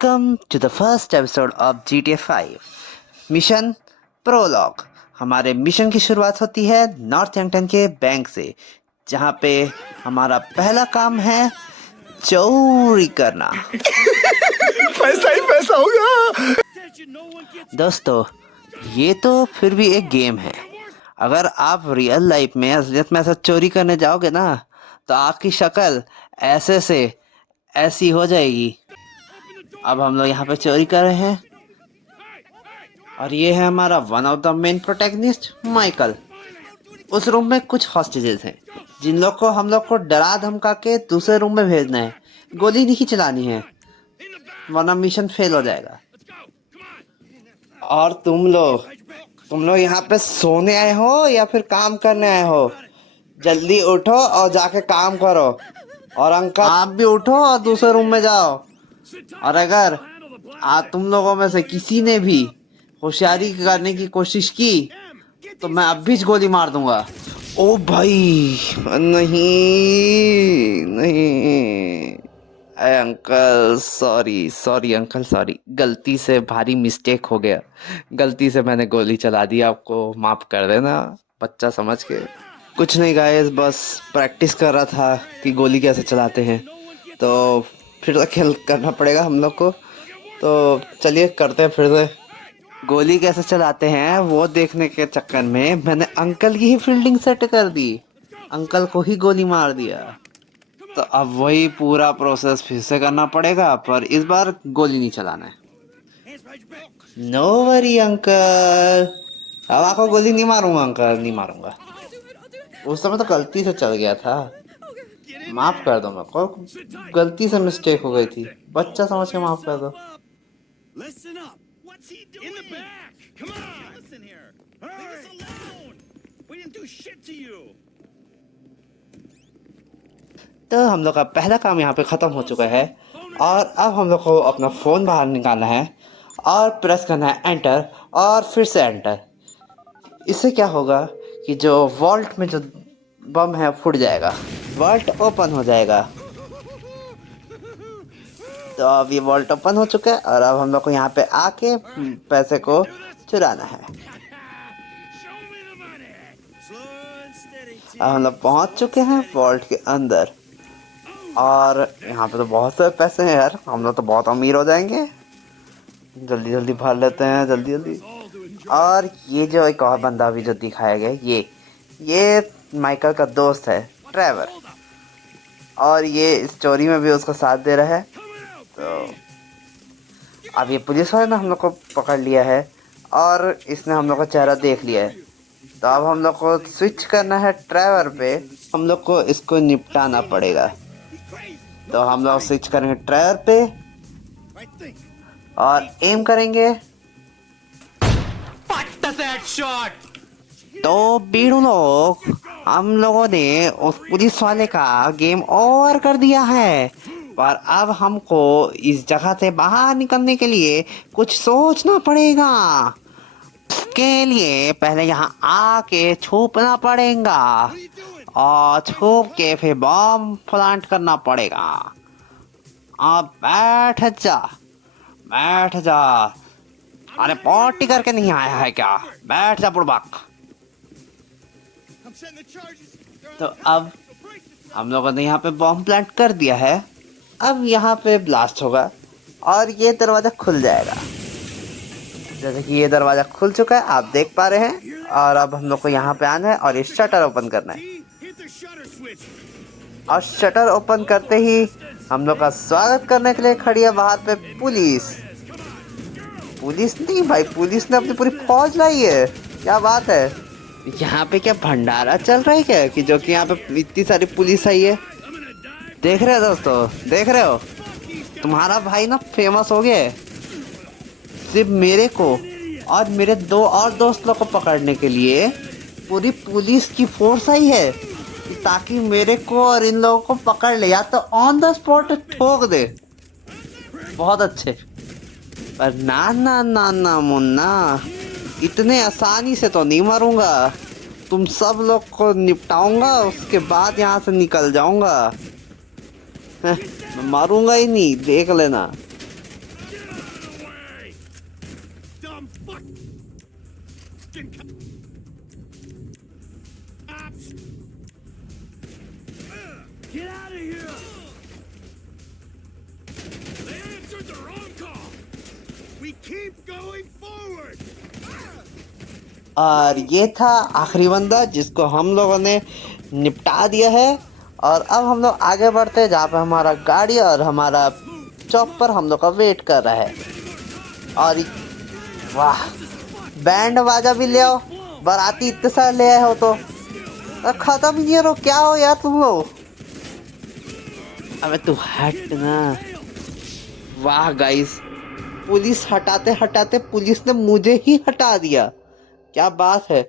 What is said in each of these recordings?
Welcome to the first episode of GTA 5 mission prologue. हमारे mission की शुरुआत होती है नॉर्थहैम्पटन के बैंक से, जहाँ पे हमारा पहला काम है चोरी करना। पैसा ही पैसा होगा। दोस्तों, ये तो फिर भी एक गेम है। अगर आप रियल लाइफ में असलियत में ऐसा चोरी करने जाओगे ना, तो आपकी शक्ल ऐसे से ऐसी हो जाएगी। अब हम लोग यहाँ पे चोरी कर रहे हैं और ये है हमारा one of the main protagonist Michael. उस रूम में कुछ हॉस्टेजेस हैं जिन लोग को हम लोग को डरा धमका के दूसरे रूम में भेजना है। गोली नहीं चलानी है वरना मिशन फेल हो जाएगा। और तुम लोग यहाँ पे सोने आए हो या फिर काम करने आए हो? जल्दी उठो और जाके काम करो। और अंकल, आप भी उठो और दूसरे रूम में जाओ। और अगर तुम लोगों में से किसी ने भी होशियारी करने की कोशिश की तो मैं अब भी गोली मार दूंगा। ओ भाई, नहीं नहीं, अरे अंकल सॉरी अंकल, सॉरी, गलती से भारी मिस्टेक हो गया। गलती से मैंने गोली चला दी, आपको माफ कर देना बच्चा समझ के। कुछ नहीं गाइस, बस प्रैक्टिस कर रहा था कि गोली कैसे चलाते हैं, तो फिर से खेल करना पड़ेगा हम लोग को। तो चलिए करते हैं फिर से। गोली कैसे चलाते हैं वो देखने के चक्कर में मैंने अंकल की ही फील्डिंग सेट कर दी, अंकल को ही गोली मार दिया। तो अब वही पूरा प्रोसेस फिर से करना पड़ेगा, पर इस बार गोली नहीं चलाना है। नो वरी अंकल, अब आपको गोली नहीं मारूंगा अंकल, नहीं मारूंगा। उस समय तो गलती से चल गया था, माफ कर दो मेरे को, गलती से मिस्टेक हो गई थी, बच्चा समझ के माफ कर दो। तो हम लोग का पहला काम यहाँ पे ख़त्म हो चुका है और अब हम लोग को अपना फ़ोन बाहर निकालना है और प्रेस करना है एंटर और फिर से एंटर। इससे क्या होगा कि जो वॉल्ट में जो बम है फूट जाएगा, वॉल्ट ओपन हो जाएगा। तो अब ये वॉल्ट ओपन हो चुका है और अब हम लोग को यहाँ पे आके पैसे को चुराना है। अब हम लोग पहुँच चुके हैं वॉल्ट के अंदर और यहाँ पे तो बहुत सारे पैसे हैं यार, हम लोग तो बहुत अमीर हो जाएंगे। जल्दी जल्दी भर लेते हैं, जल्दी जल्दी। और ये जो एक और बंदा भी जो दिखाया गया, ये माइकल का दोस्त है ट्रेवर, और ये इस चोरी में भी उसका साथ दे रहा है। तो अब ये पुलिस वाले ने हम लोग को पकड़ लिया है और इसने हम लोग का चेहरा देख लिया है। तो अब हम लोग को स्विच करना है ट्रेवर पे, हम लोग को इसको निपटाना पड़ेगा। तो हम लोग स्विच करेंगे ट्रेवर पे और एम करेंगे। तो बीड़ू लोग, हम लोगों ने उस पुलिस वाले का गेम ओवर कर दिया है, पर अब हमको इस जगह से बाहर निकलने के लिए कुछ सोचना पड़ेगा। उसके लिए पहले यहाँ आके छुपना पड़ेगा और छुप के फिर बम प्लांट करना पड़ेगा। अब बैठ जा, अरे पार्टी करके नहीं आया है क्या? बैठ जा बुड़बक। तो अब हम लोगों ने यहाँ पे बम प्लांट कर दिया है। अब यहाँ पे ब्लास्ट होगा और ये दरवाजा खुल जाएगा। जैसे कि ये दरवाजा खुल चुका है, आप देख पा रहे हैं। और अब हम लोग को यहाँ पे आना है और ये शटर ओपन करना है। और शटर ओपन करते ही हम लोग का स्वागत करने के लिए खड़ी है बाहर पे पुलिस। पुलिस नहीं भाई, पुलिस ने अपनी पूरी फौज लाई है। क्या बात है, यहाँ पे क्या भंडारा चल रहा है क्या, कि जो कि यहाँ पे इतनी सारी पुलिस आई है। देख रहे हो दोस्तों, देख रहे हो, तुम्हारा भाई ना फेमस हो गया है। सिर्फ मेरे को और मेरे दो और दोस्त लोग को पकड़ने के लिए पूरी पुलिस की फोर्स आई है, ताकि मेरे को और इन लोगों को पकड़ ले, या तो ऑन द स्पॉट ठोक दे। बहुत अच्छे, पर ना ना ना ना मुन्ना, इतने आसानी से तो नहीं मारूंगा। तुम सब लोग को निपटाऊंगा, उसके बाद यहाँ से निकल जाऊंगा। मैं मारूंगा ही नहीं, देख लेना। some fucking cops. Get out of here! They answered the wrong call. We keep going forward. और ये था आखिरी बंदा जिसको हम लोगों ने निपटा दिया है। और अब हम लोग आगे बढ़ते हैं जहाँ पे हमारा गाड़ी और हमारा चॉपर हम लोग का वेट कर रहा है। और वाह, बैंड बाजा भी ले आओ, बाराती इतने सारे ले आए हो तो खत्म ही नहीं हो, क्या हो यार तुम लोग। अबे तू हट ना। वाह गाइस, पुलिस हटाते हटाते पुलिस ने मुझे ही हटा दिया। क्या बात है,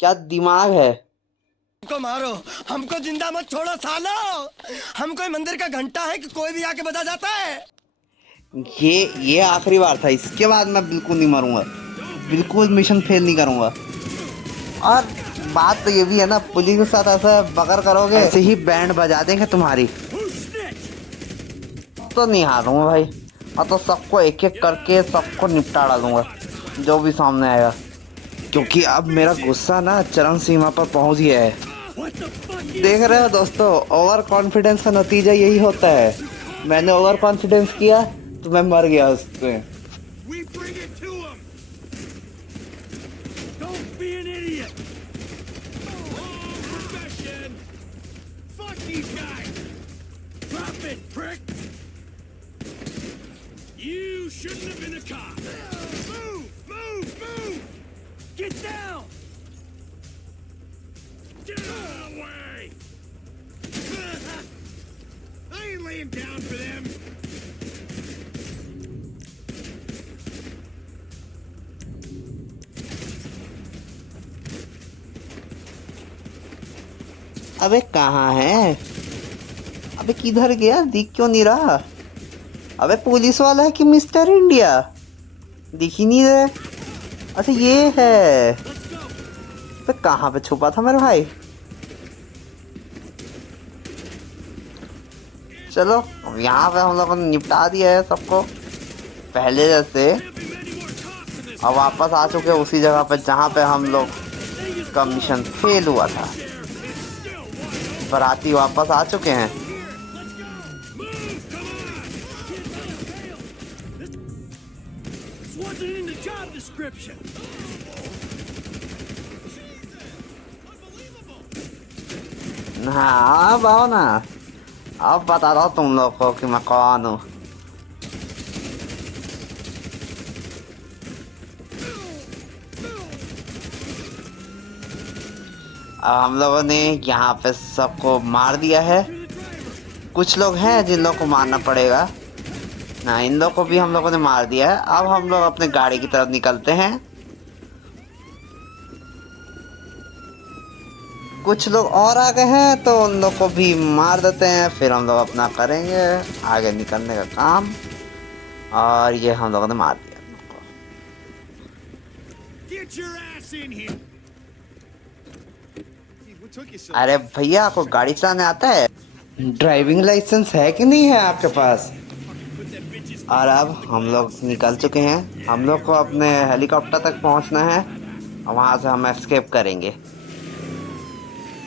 क्या दिमाग है। हमको मारो, हमको जिंदा मत छोड़ो सालो। हम कोई मंदिर का घंटा है कि कोई भी आके बजा जाता है। ये आखिरी बार था, इसके बाद मैं बिल्कुल नहीं मरूंगा, बिल्कुल मिशन फेल नहीं करूंगा। और बात तो ये भी है ना, पुलिस के साथ ऐसा बगर करोगे ऐसे ही बैंड बजा देंगे तुम्हारी। तो नहीं हारूंगा भाई, और तो सबको एक एक करके सबको निपटा डालूंगा जो भी सामने आएगा, क्योंकि अब मेरा गुस्सा ना चरम सीमा पर पहुंच गया है। देख रहे हो दोस्तों, ओवर कॉन्फिडेंस का नतीजा यही होता है। मैंने ओवर कॉन्फिडेंस किया तो मैं मर गया उसमें। You shouldn't have been a cop. Move! Move! Move! Get down! Get out of the way! I ain't laying down for them. अबे कहाँ है? अबे किधर गया? दिख क्यों नहीं रहा? अबे पुलिस वाला है कि मिस्टर इंडिया? दिख ही नहीं रहा। अच्छा ये है। अबे कहाँ पे छुपा था मेरा भाई? चलो अब यहाँ पे हम लोगों ने निपटा दिया है सबको पहले जैसे। अब वापस आ चुके हैं उसी जगह पे जहाँ पे हम लोग का मिशन फेल हुआ था। बाराती वापस आ चुके हैं। हाँ अब आओ ना, अब बता दो तुम लोग को कि मैं कौन हूँ। अब हम लोगों ने यहाँ पे सबको मार दिया है। कुछ लोग हैं जिन लोगों को मारना पड़ेगा ना, इन लोगों को भी हम लोगों ने मार दिया है। अब हम लोग अपने गाड़ी की तरफ निकलते हैं। कुछ लोग और आ गए हैं तो उन लोग को भी मार देते हैं, फिर हम लोग अपना करेंगे आगे निकलने का काम। और ये हम लोगों ने मार दिया उनको। अरे भैया आपको गाड़ी चलाने आता है? ड्राइविंग लाइसेंस है कि नहीं है आपके पास? और अब हम लोग निकल चुके हैं। हम लोग को अपने हेलीकॉप्टर तक पहुंचना है और वहां से हम एस्केप करेंगे।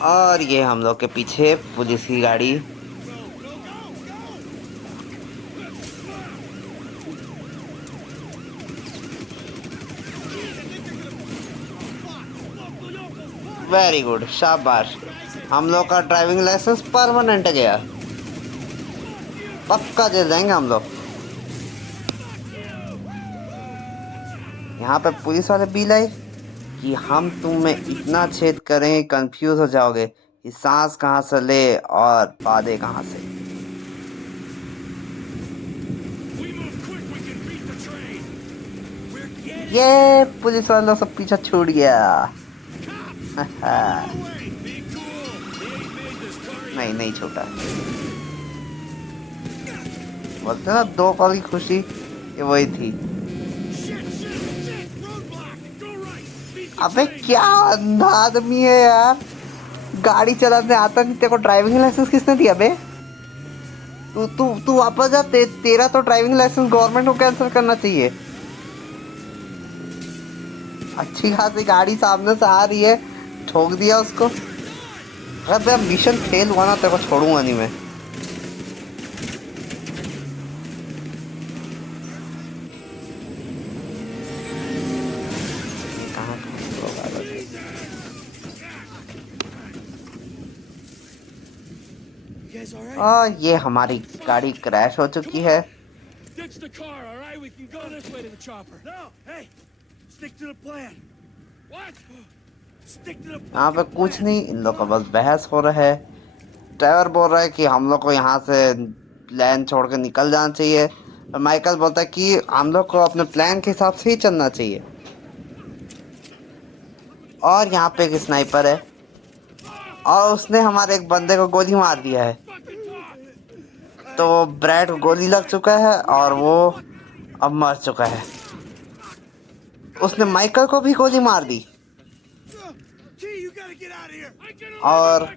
और ये हम लोग के पीछे पुलिस की गाड़ी। वेरी गुड, शाबाश। हम लोग का ड्राइविंग लाइसेंस परमानेंट गया। पक्का जेल जाएंगे हम लोग। यहाँ पे पुलिस वाले बिल आए कि हम तुम्हें इतना छेद करें कंफ्यूज हो जाओगे कि सांस कहाँ से ले और पादे कहाँ से। ये पुलिस वालों सब पीछा छूट गया। नहीं छोटा, बोलते ना दो पल की खुशी, ये वही थी। अबे क्या अंधा आदमी है यार, गाड़ी चलाने आता नहीं तेरे को? ड्राइविंग लाइसेंस किसने दिया बे? तू वापस जा। तेरा तो ड्राइविंग लाइसेंस गवर्नमेंट को कैंसिल करना चाहिए। अच्छी खासी गाड़ी सामने से आ रही है, ठोक दिया उसको। अगर मेरा मिशन फेल हुआ ना तेरे को छोड़ूंगा नहीं मैं। कहाँ कहाँ लोग आ रहे थे। You guys all right? और ये हमारी गाड़ी क्रैश हो चुकी है। Ditch the car, all right? We can go this way to the chopper. No, hey, stick to the plan. What? Stick to the यहाँ पे fucking कुछ plan. नहीं, इन लोग का बस बहस हो रहा है। ट्रेवर बोल रहा है कि हम लोग को यहाँ से प्लान छोड़ के निकल जाना चाहिए, और माइकल बोलता है कि हम लोग को अपने प्लान के हिसाब से ही चलना चाहिए। और यहाँ पे एक स्नाइपर है और उसने हमारे एक बंदे को गोली मार दिया है। तो ब्रैड को गोली लग चुका है और वो अब मर चुका है। उसने माइकल को भी गोली मार दी। T, you gotta get out of here. और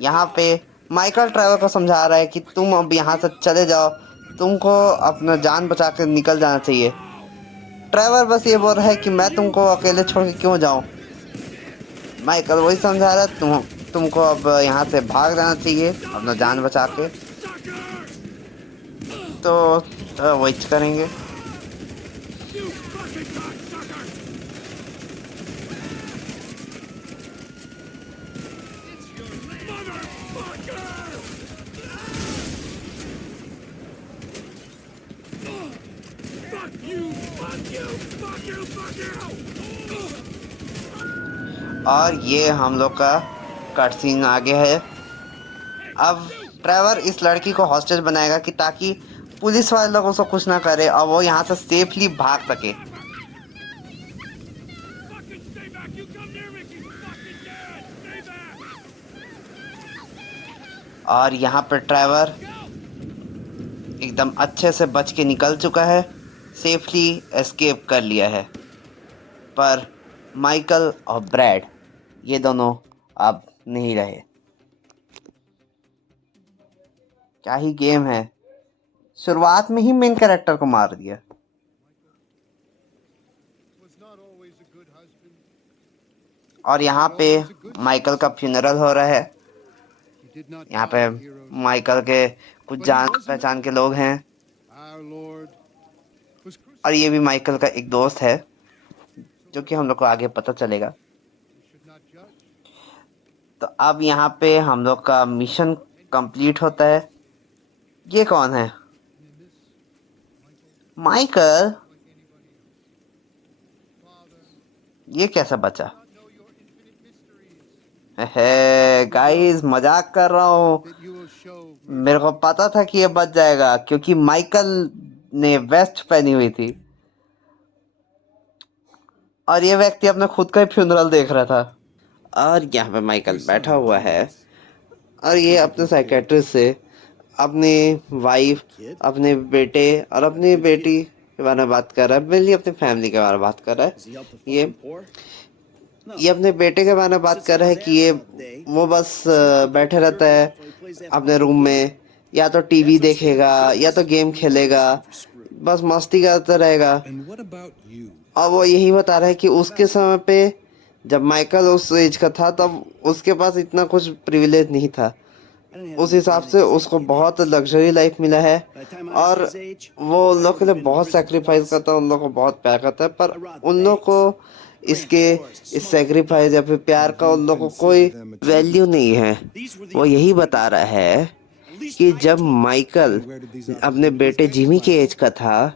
यहाँ पे माइकल ट्रेवर को समझा रहा है कि तुम अब यहाँ से चले जाओ, तुमको अपना जान बचा कर निकल जाना चाहिए। ट्रेवर बस ये बोल रहा है कि मैं तुमको अकेले छोड़ के क्यों जाऊं। माइकल वही समझा रहा है तुमको अब यहाँ से भाग जाना चाहिए अपना जान बचा के। तो वही करेंगे। और ये हम लोग का कट सीन आ गया है। अब ट्रेवर इस लड़की को हॉस्टेज बनाएगा कि ताकि पुलिस वाले लोग उसको कुछ ना करे और वो यहाँ से सेफली भाग सके। और यहाँ पर ट्रेवर एकदम अच्छे से बच के निकल चुका है, सेफली एस्केप कर लिया है। पर माइकल और ब्रैड ये दोनों अब नहीं रहे। क्या ही गेम है, शुरुआत में ही मेन कैरेक्टर को मार दिया। और यहाँ पे माइकल का फ्यूनरल हो रहा है। यहाँ पे माइकल के कुछ जान पहचान के लोग हैं और ये भी माइकल का एक दोस्त है जो कि हम लोग को आगे पता चलेगा। तो अब यहाँ पे हम लोग का मिशन कंप्लीट होता है। ये कौन है? माइकल? ये कैसा बचा? है गाइस, मजाक कर रहा हूँ। मेरे को पता था कि ये बच जाएगा क्योंकि माइकल ने वेस्ट पहनी हुई थी और ये व्यक्ति अपने खुद का ही फ्यूनरल देख रहा था। और यहाँ पे माइकल बैठा हुआ है और ये अपने साइकेट्रिस्ट से अपनी वाइफ, अपने बेटे और अपनी बेटी के बारे में बात कर रहा है। मेनली अपनी फैमिली के बारे में बात कर रहा है। ये अपने बेटे के बारे में बात कर रहा है कि वो बस बैठे रहता है अपने रूम में, या तो टीवी देखेगा या तो गेम खेलेगा, बस मस्ती करता रहेगा। और वो यही बता रहा है कि उसके समय पे जब माइकल उस एज का था तब उसके पास इतना कुछ प्रिविलेज नहीं था। उस हिसाब से उसको बहुत लग्जरी लाइफ मिला है और वो उन लोग के लिए बहुत सेक्रीफाइस करता है, उन लोग को बहुत प्यार करता है। पर उन लोग को इस सेक्रीफाइस या फिर प्यार का उन लोग को कोई वैल्यू नहीं है। वो यही बता रहा है कि जब माइकल अपने बेटे जिमी के एज का था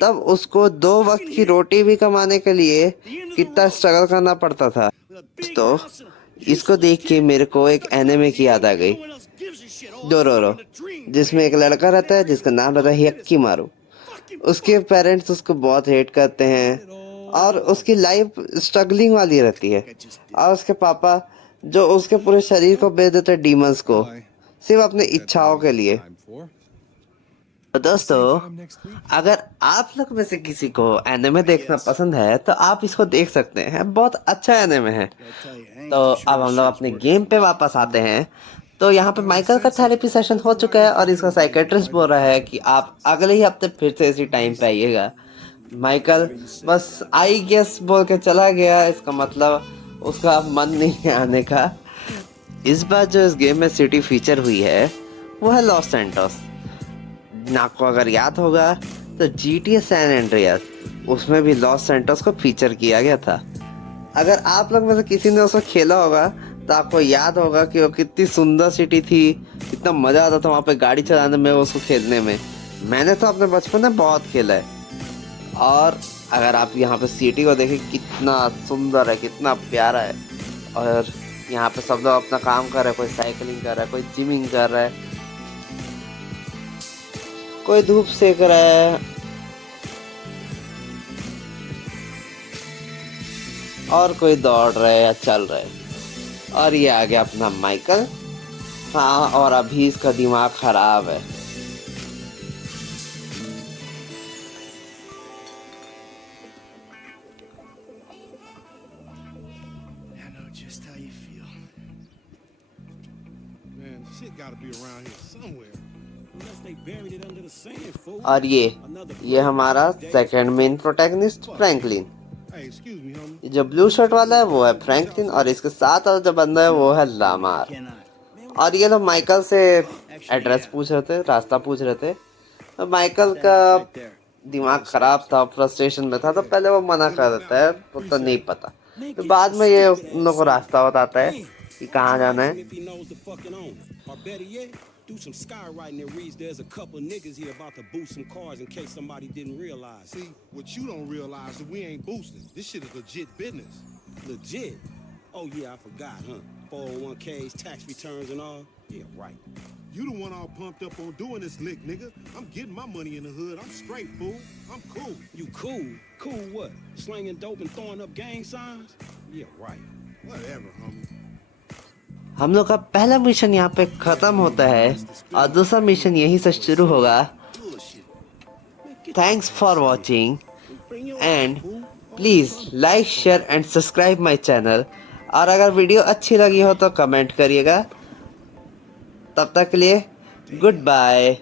तब उसको 2 वक्त की रोटी भी कमाने के लिए कितना स्ट्रगल करना पड़ता था। तो इसको देख के मेरे को एक एनिमे की याद आ गई, डोरोरो, जिसमें एक लड़का रहता है जिसका नाम रहता है हिक्कीमारू। उसके पेरेंट्स उसको बहुत हेट करते हैं और उसकी लाइफ स्ट्रगलिंग वाली रहती है। और उसके पापा जो उसके पूरे शरीर को बेच देते हैं डीमंस को, सिर्फ अपनी इच्छाओं के लिए। तो दोस्तों, अगर आप लोग में से किसी को एनिमे देखना पसंद है तो आप इसको देख सकते हैं, बहुत अच्छा एनिमे है। तो अब हम लोग अपने गेम पे वापस आते हैं। तो यहाँ पे माइकल का थेरेपी सेशन हो चुका है और इसका साइकेट्रिस्ट बोल रहा है कि आप अगले ही हफ्ते फिर से इसी टाइम पे आइएगा। माइकल बस आई गेस बोल के चला गया। इसका मतलब उसका अब मन नहीं है आने का। इस बार जो इस गेम में सिटी फीचर हुई है वो है लॉस सैंटोस। आपको अगर याद होगा तो GTA सैन एंड्रियास उसमें भी लॉस सैंटोस को फीचर किया गया था। अगर आप लोग में से किसी ने उसको खेला होगा तो आपको याद होगा कि वो कितनी सुंदर सिटी थी, कितना मज़ा आता था वहाँ पे गाड़ी चलाने में, उसको खेलने में। मैंने तो अपने बचपन में बहुत खेला है। और अगर आप यहाँ पे सिटी को देखें कितना सुंदर है, कितना प्यारा है। और यहाँ पे सब लोग अपना काम कर रहे हैं, कोई साइकिलिंग कर रहा है, कोई जिमिंग कर रहा है, कोई धूप सेक रहा है, और कोई दौड़ रहा है या चल रहा है। और ये आ गया अपना माइकल। हाँ, और अभी इसका दिमाग खराब है। I know just how you feel. Man, shit gotta be around here somewhere. Unless they buried it under the sand, fool. और ये हमारा second main protagonist Franklin. Hey, excuse me, homie. ये जो ब्लू शर्ट वाला है वो है Franklin, और इसके साथ वाला जो बंदा है वो है लामार। और ये लोग माइकल से एड्रेस पूछ रहे थे, रास्ता पूछ रहे थे। तो माइकल का दिमाग खराब था, फ्रस्ट्रेशन में था, तो पहले वो मना कर देता है, तो नहीं पता। तो बाद में ये उन लोगों को रास्ता बताता है कि कहाँ जाना है। If he knows the fucking owner. Or better yet, do some skywriting that reads there's a couple niggas here about to boost some cars in case somebody didn't realize. See, what you don't realize is we ain't boosting. This shit is legit business. Legit. Oh yeah, I forgot, huh? 401ks, tax returns and all. Yeah, right. You the one all pumped up on doing this lick, nigga. I'm getting my money in the hood. I'm straight, fool. I'm cool. You cool? Cool what? Slinging dope and throwing up gang signs? Yeah, right. Whatever, homie. हम लोग का पहला mission यहाँ पे खत्म होता है और दूसरा मिशन यहीं से शुरू होगा। Thanks for watching and please like share and subscribe my channel. और अगर वीडियो अच्छी लगी हो तो कमेंट करिएगा। तब तक के लिए गुड बाय।